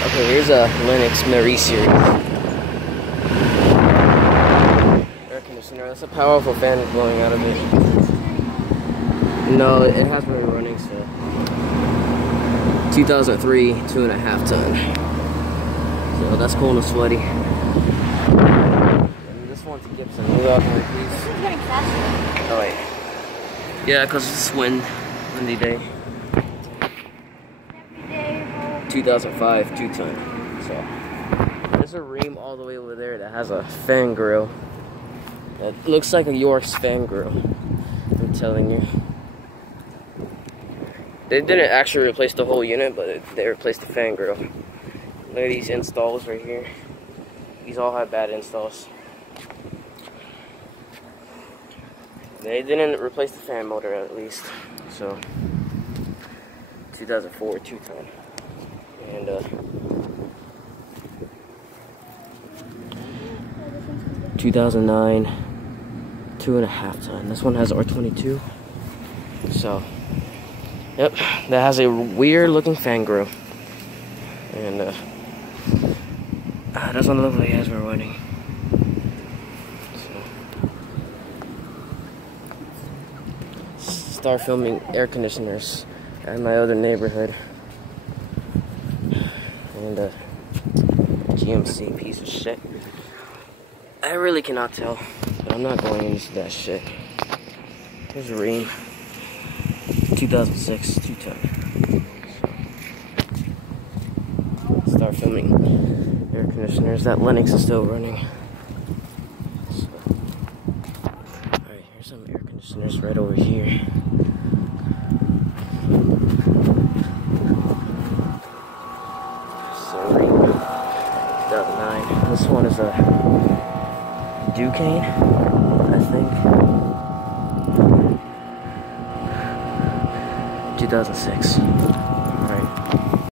Okay, here's a Lennox Marie series air conditioner. That's a powerful fan blowing out of it. No, it has been running so 2003, 2.5 ton. So that's cold and sweaty. And this one's a Gibson. Move out here, please. This is getting faster. Oh wait. Yeah, because it's windy day. 2005 2-ton. So there's a ream all the way over there that has a fan grill. That looks like a York's fan grill. I'm telling you. They didn't actually replace the whole unit, but they replaced the fan grill. Look at these installs right here. These all have bad installs. They didn't replace the fan motor at least. So 2004 2-ton. And 2009 2.5 ton. This one has R22. So yep, that has a weird looking fan grill. And doesn't look like it has been running. So, start filming air conditioners at my other neighborhood. And GMC piece of shit. I really cannot tell, but I'm not going into that shit. Here's a ream. 2006 2-ton. So, start filming air conditioners. That Lennox is still running. So, alright, here's some air conditioners right over here. This one is a Duquesne, I think. 2006.